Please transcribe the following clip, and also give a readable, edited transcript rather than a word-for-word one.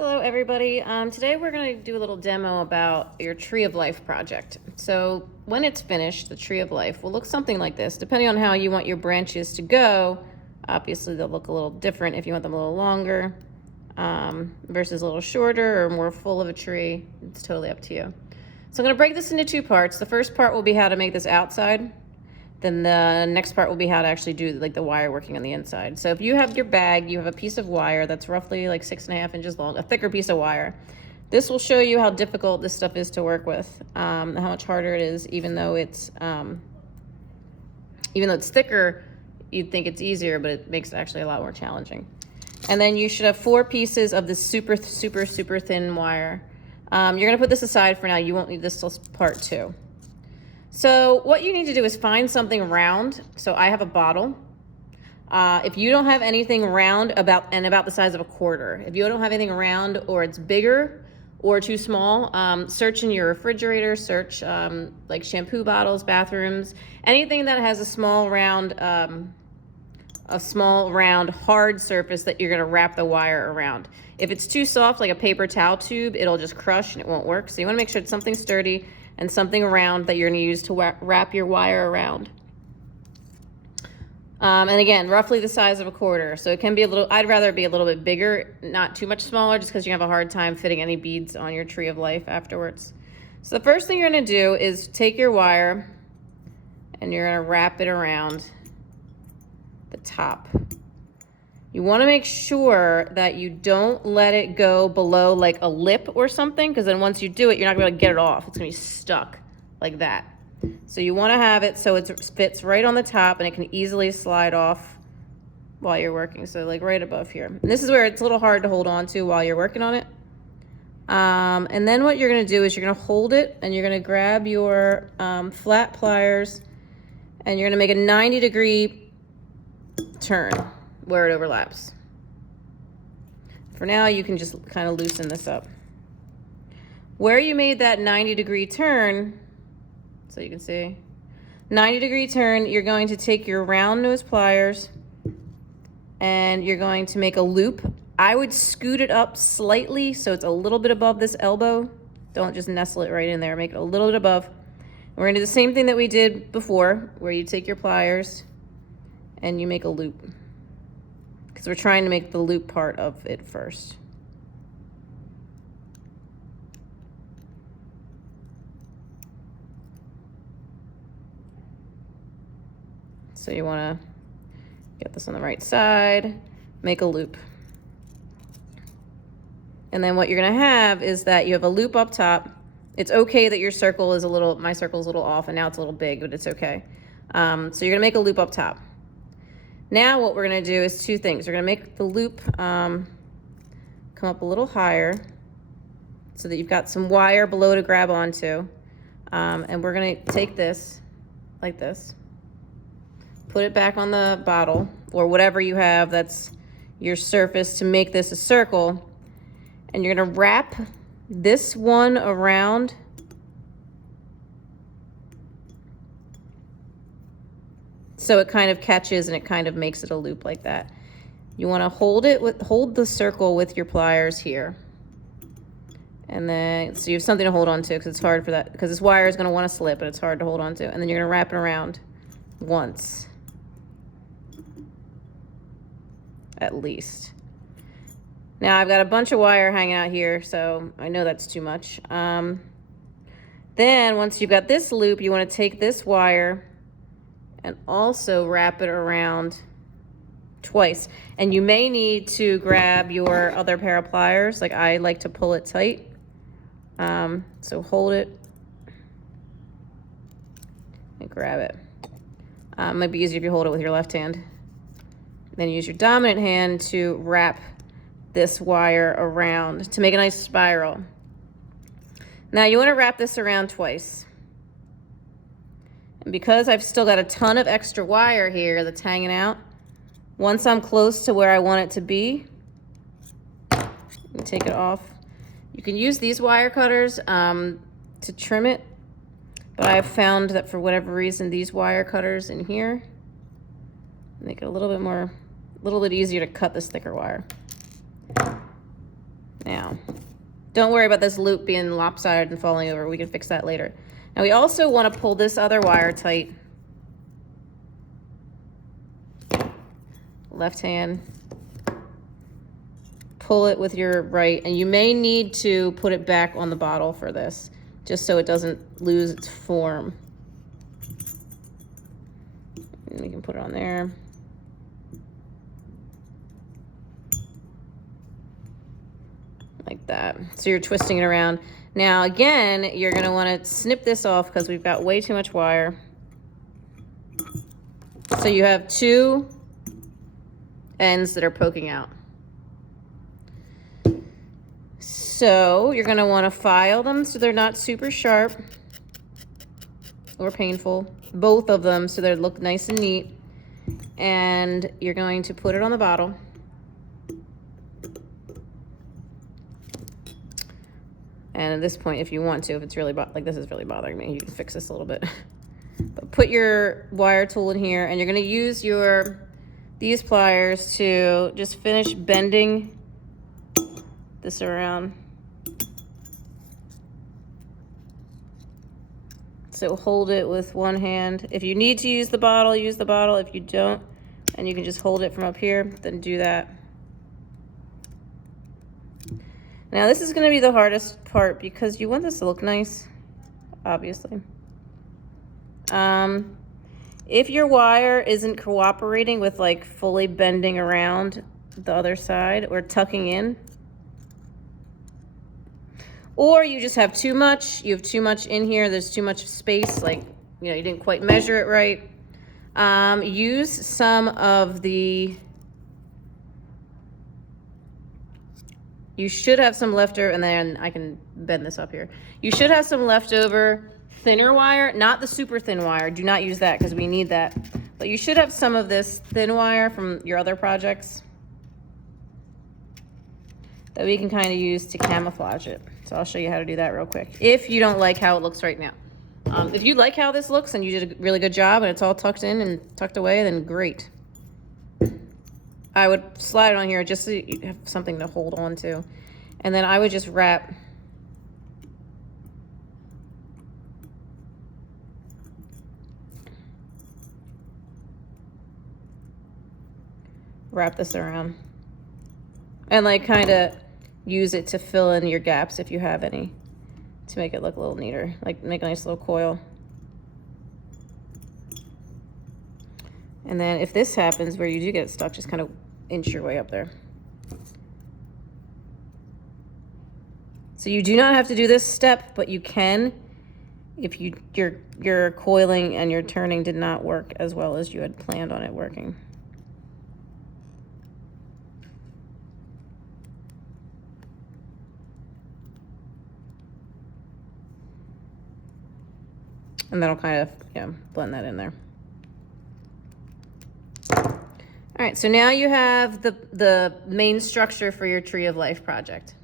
Hello everybody. Today we're going to do a little demo about your Tree of Life project. So when it's finished, the Tree of Life will look something like this. Depending on how you want your branches to go, obviously they'll look a little different if you want them a little longer versus a little shorter or more full of a tree. It's totally up to you. So I'm going to break this into two parts. The first part will be how to make this outside. Then the next part will be how to actually do like the wire working on the inside. So if you have your bag, you have a piece of wire that's roughly like 6.5 inches long, a thicker piece of wire. This will show you how difficult this stuff is to work with, how much harder it is, even though it's thicker, you'd think it's easier, but it makes it actually a lot more challenging. And then you should have 4 pieces of this super thin wire. You're gonna put this aside for now. You won't need this till part 2. So what you need to do is find something round. So I have a bottle. If you don't have anything round about the size of a quarter, if you don't have anything round or it's bigger or too small, search in your refrigerator, search like shampoo bottles, bathrooms, anything that has a small round hard surface that you're gonna wrap the wire around. If it's too soft, like a paper towel tube, it'll just crush and it won't work. So you wanna make sure it's something sturdy and something round that you're gonna use to wrap your wire around. And again, roughly the size of a quarter. So it can be I'd rather be a little bit bigger, not too much smaller, just because you have a hard time fitting any beads on your Tree of Life afterwards. So the first thing you're gonna do is take your wire and you're gonna wrap it around the top. You wanna make sure that you don't let it go below like a lip or something, because then once you do it, you're not gonna be able to get it off. It's gonna be stuck like that. So you wanna have it so it fits right on the top and it can easily slide off while you're working. So like right above here. And this is where it's a little hard to hold on to while you're working on it. And then what you're gonna do is you're gonna hold it and you're gonna grab your flat pliers and you're gonna make a 90-degree turn where it overlaps. For now, you can just kind of loosen this up. Where you made that 90-degree turn, so you can see, 90-degree turn, you're going to take your round nose pliers and you're going to make a loop. I would scoot it up slightly so it's a little bit above this elbow. Don't just nestle it right in there, make it a little bit above. And we're gonna do the same thing that we did before, where you take your pliers and you make a loop, because we're trying to make the loop part of it first. So you want to get this on the right side, make a loop. And then what you're going to have is that you have a loop up top. It's okay that your circle is my circle is a little off and now it's a little big, but it's okay. So you're going to make a loop up top. Now what we're gonna do is 2 things. We're gonna make the loop come up a little higher so that you've got some wire below to grab onto. And we're gonna take this like this, put it back on the bottle or whatever you have that's your surface to make this a circle. And you're gonna wrap this one around so it kind of catches and it kind of makes it a loop like that. You want to hold the circle with your pliers here. And then, so you have something to hold on to, because it's hard for that, because this wire is going to want to slip, but it's hard to hold on to. And then you're going to wrap it around once. At least. Now I've got a bunch of wire hanging out here, so I know that's too much. Then once you've got this loop, you want to take this wire and also wrap it around twice. And you may need to grab your other pair of pliers. Like I like to pull it tight. So hold it and grab it. It might be easier if you hold it with your left hand. Then use your dominant hand to wrap this wire around to make a nice spiral. Now you want to wrap this around twice. And because I've still got a ton of extra wire here that's hanging out, once I'm close to where I want it to be, take it off. You can use these wire cutters to trim it, but I've found that for whatever reason, these wire cutters in here make it a little bit easier to cut this thicker wire. Now, don't worry about this loop being lopsided and falling over. We can fix that later. Now we also want to pull this other wire tight. Left hand. Pull it with your right, and you may need to put it back on the bottle for this, just so it doesn't lose its form. And we can put it on there. Like that. So you're twisting it around. Now again, you're gonna wanna snip this off because we've got way too much wire. So you have two ends that are poking out. So you're gonna wanna file them so they're not super sharp or painful. Both of them so they look nice and neat. And you're going to put it on the bottle. And at this point, if you want to, if it's really, like this is really bothering me, you can fix this a little bit. But put your wire tool in here, and you're gonna use these pliers to just finish bending this around. So hold it with one hand. If you need to use the bottle, use the bottle. If you don't, and you can just hold it from up here, then do that. Now this is gonna be the hardest part because you want this to look nice, obviously. If your wire isn't cooperating with like fully bending around the other side or tucking in, or you just have too much, you have too much in here, there's too much space, like, you know, you didn't quite measure it right, use some of the, you should have some leftover, and then I can bend this up here. You should have some leftover thinner wire, not the super thin wire. Do not use that because we need that. But you should have some of this thin wire from your other projects that we can kind of use to camouflage it. So I'll show you how to do that real quick. If you don't like how it looks right now. If you like how this looks and you did a really good job and it's all tucked in and tucked away, then great. I would slide it on here just so you have something to hold on to. And then I would just wrap this around. And like kind of use it to fill in your gaps if you have any, to make it look a little neater. Like make a nice little coil. And then if this happens where you do get stuck, just kind of inch your way up there. So you do not have to do this step, but you can if your coiling and your turning did not work as well as you had planned on it working. And that'll kind of, yeah, blend that in there. All right, so now you have the main structure for your Tree of Life project.